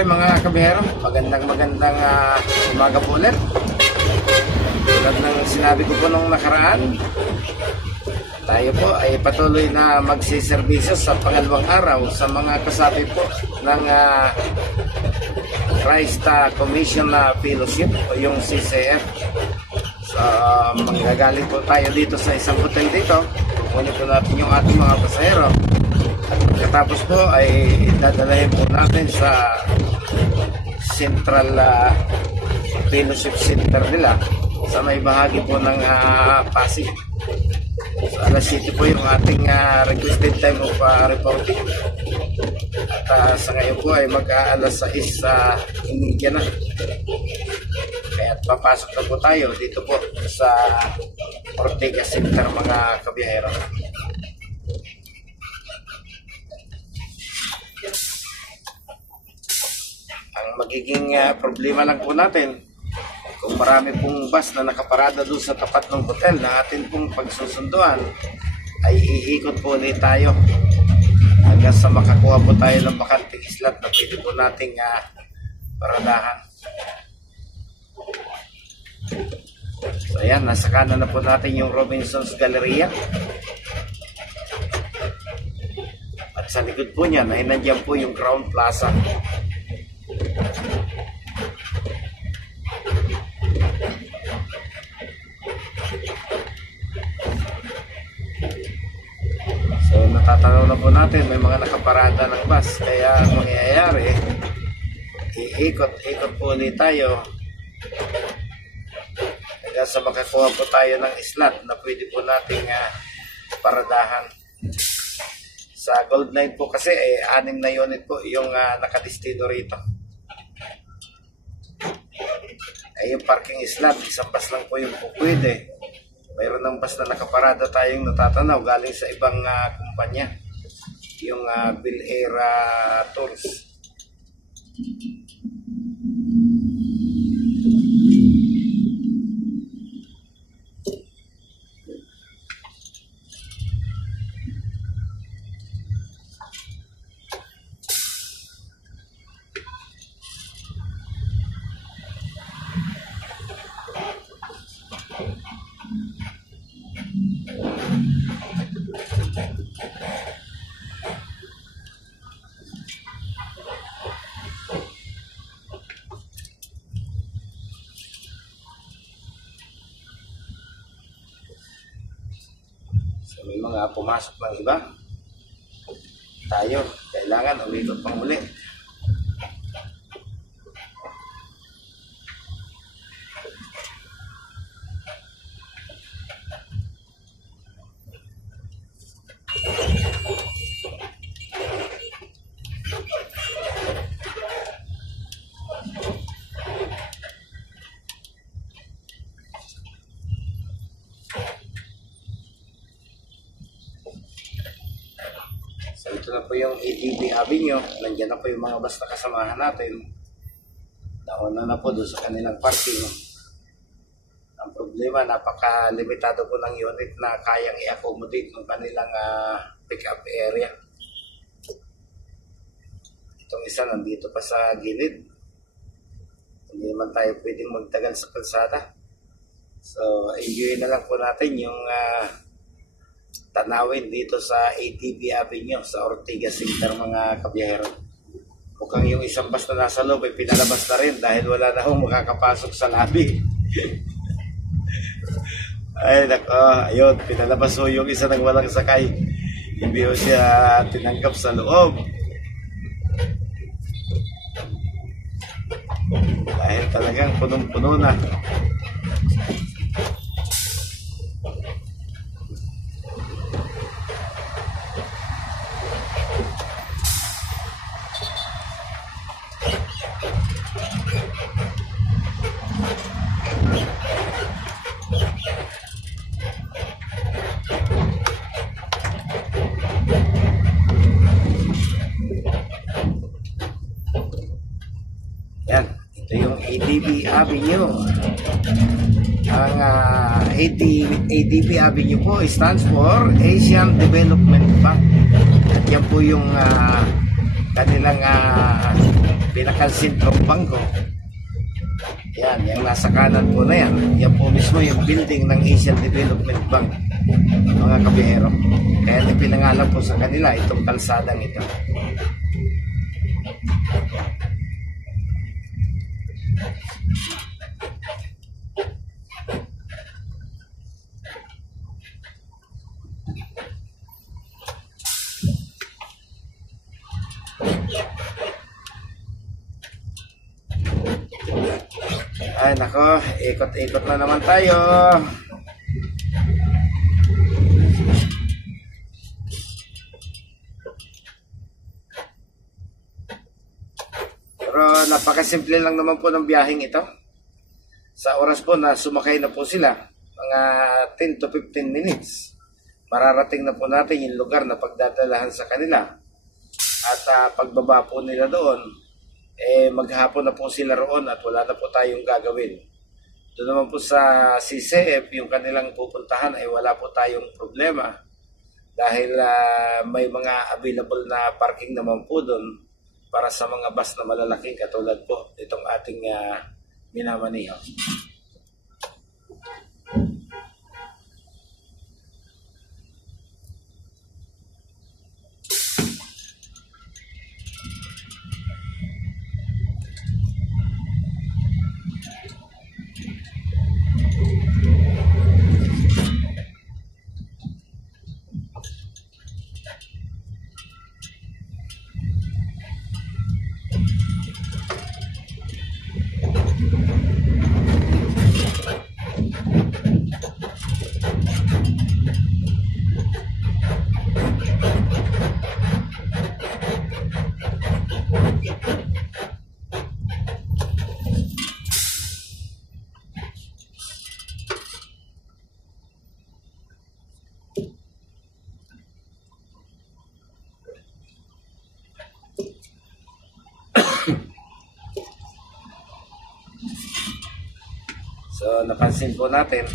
Okay mga kabihero, magandang umaga po ulit. Tulad ng sinabi ko po nung nakaraan, tayo po ay patuloy na magsiservisyo sa pangalawang araw sa mga kasapi po ng Christ Commission Fellowship o yung CCF. So manggagaling po tayo dito sa isang hotel dito. Kukunin po natin yung ating mga pasahero. Katapos po ay dadalahin po natin sa Central Fellowship Center nila sa may bahagi po ng Pasig. So alas 7 po yung ating requested time of reporting. At sa ngayon po ay mag-aalas 6 imedya na. Kaya papasok na po tayo dito po sa Ortega Center mga kabiyahero. Ang magiging problema lang po natin, kung marami pong bus na nakaparada doon sa tapat ng hotel na atin pong pagsusunduan, ay iikot po ulit tayo hanggang sa makakuha po tayo ng bakanting slot na pwede po nating paradahan. So ayan, nasa kanan na po natin yung Robinson's Galleria. At sa likod po niyan ay nandiyan po yung Crown Plaza. So natatanaw na po natin may mga nakaparada ng bus, kaya ang mangyayari, iikot po ulit tayo hanggang sa makakuha po tayo ng slot na pwede po nating paradahan. Sa Gold Line po kasi 6 na unit po yung nakadestino rito. Ay yung parking slot, isang bus lang po yung pwede. Mayroon ng bus na nakaparada tayong natatanaw galing sa ibang kumpanya, yung Bill Air Tours. So may mga pumasok ng iba, tayo kailangan umikot pang muli. So ito na po yung ATV Avenue. Nandiyan na po yung mga bus na kasamahan natin. Nauna na po doon sa kanilang parking. Ang problema, napaka-limitado po ng unit na kayang i-accommodate ng kanilang pick-up area. Itong isa nandito pa sa gilid. Hindi naman tayo pwedeng magtagal sa kalsada. So enjoy na lang po natin yung tanawin dito sa ATV Avenue sa Ortega Center mga kabiyahero. Mukhang yung isang bus na nasa loob ay pinalabas na rin dahil wala na hong makakapasok sa lobby. Ay nako, ayun, pinalabas ho yung isa ng walang sakay. Hindi ho siya tinanggap sa loob. Dahil talagang punong-puno na. Yan, ito yung ATV Avenue. Ang ATV Avenue po stands for Asian Development Bank. At yan po yung kanilang pinakasentrong bangko. Yan, yung nasa kanan po na yan. Yan po mismo yung building ng Asian Development Bank, mga kabihero. Kaya pinangalan po sa kanila itong kalsadang ito. Ay nako, ikot-ikot na naman tayo. Pero napakasimple lang naman po ng biyaheng ito. Sa oras po na sumakay na po sila, mga 10 to 15 minutes, mararating na po natin yung lugar na pagdadalahan sa kanila. At pagbaba po nila doon, maghapon na po sila roon at wala na po tayong gagawin. Doon naman po sa CCF, yung kanilang pupuntahan ay wala po tayong problema dahil may mga available na parking naman po doon para sa mga bus na malalaki katulad po itong ating minamaniho. So napansin po natin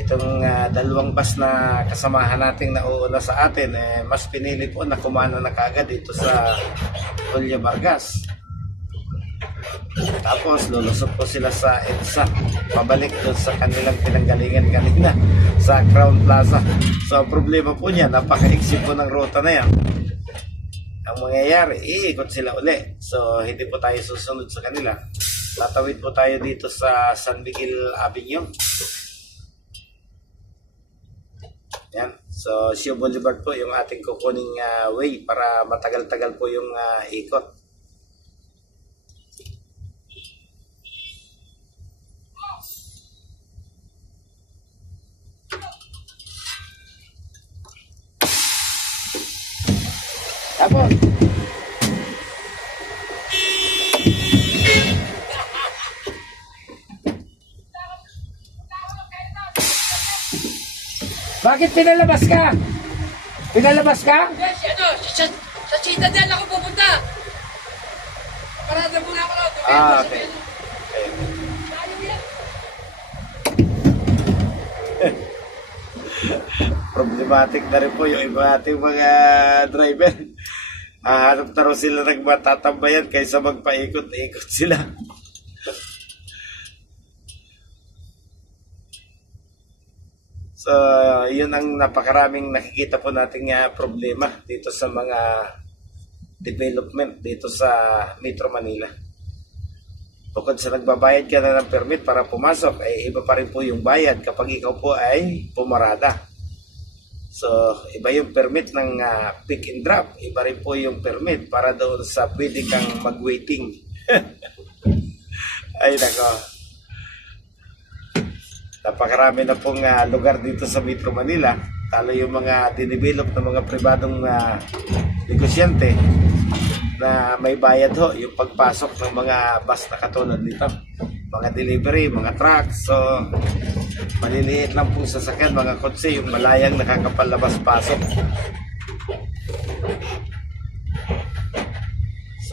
itong dalawang bus na kasamahan nating nauuna sa atin, mas pinili po na kumana na kaagad dito sa Julio Vargas. Tapos lulusot po sila sa EDSA, pabalik doon sa kanilang pinanggalingan kanina sa Crown Plaza. So ang problema po niya, napaka-exit po ng ruta na yan. Ang mangyayari, iikot sila uli. So hindi po tayo susunod sa kanila. Tatawid po tayo dito sa San Miguel Avenue. Yan. So, Sio Boulevard po yung ating kukuning way para matagal-tagal po yung ikot. Tapos. Bakit pinalabas ka? Pinalabas ka? Yes, sa Citadel ako pupunta. Parada muna ako lang. Okay. Problematic na rin po yung iba ating mga driver. Hanap na rin sila ng matatambayan kaysa magpaikot-ikot sila. So, yun ang napakaraming nakikita po nating problema dito sa mga development dito sa Metro Manila. Bukod sa nagbabayad ka na ng permit para pumasok, ay iba pa rin po yung bayad kapag ikaw po ay pumarada. So, iba yung permit ng pick and drop. Iba rin po yung permit para doon sa pwede kang mag-waiting. Ay, nako. Napakarami na pong lugar dito sa Metro Manila. Talo yung mga dinevelop na mga pribadong negosyante na may bayad ho yung pagpasok ng mga bus na katulad nito. Mga delivery, mga trucks. So, maliliit lang pong sasakyan, mga kotse, yung malayang nakakapalabas-pasok.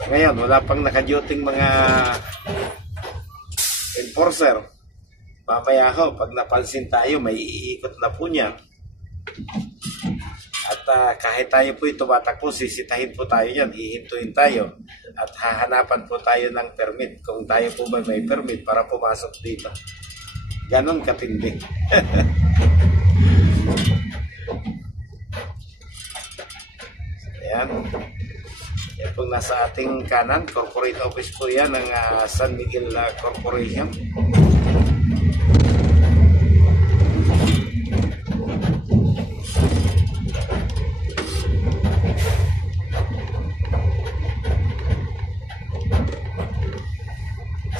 So, ngayon, wala pang nakaduting mga enforcer. Mamaya ho, pag napansin tayo, may iikot na po niya. At kahit tayo po tumatakbo, sisitahin po tayo yan, hihintuin tayo at hahanapan po tayo ng permit kung tayo po may permit para pumasok dito. Ganon katindi. Ayan. Yan po nasa ating kanan, corporate office po yan ng San Miguel Corporation.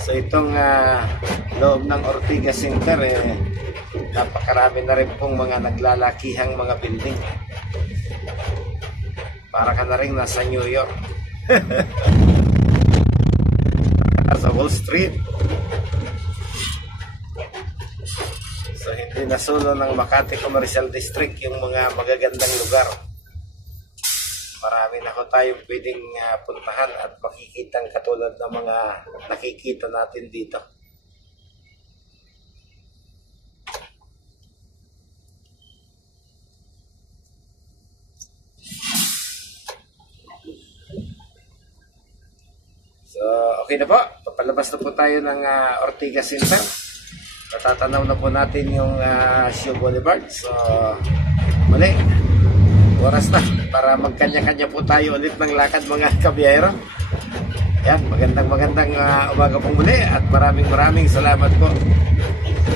So itong loob ng Ortigas Center, napakarami na rin pong mga naglalakihang mga building. Para ka na rin nasa New York. Sa Wall Street. So hindi na solo ng Makati Commercial District yung mga magagandang lugar. Marami na ho tayong pwedeng puntahan at makikitang katulad ng mga nakikita natin dito. So, okay na po. Papalabas na po tayo ng Ortigas Center. Natatanaw na po natin yung Shoe Boulevard. So, muli. Oras na para magkanya-kanya po tayo ulit ng lakad mga kabiyero. Yan, magandang umaga pong muli at maraming salamat po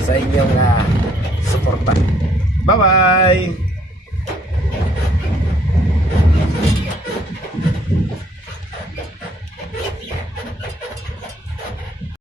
sa inyong suporta. Bye-bye!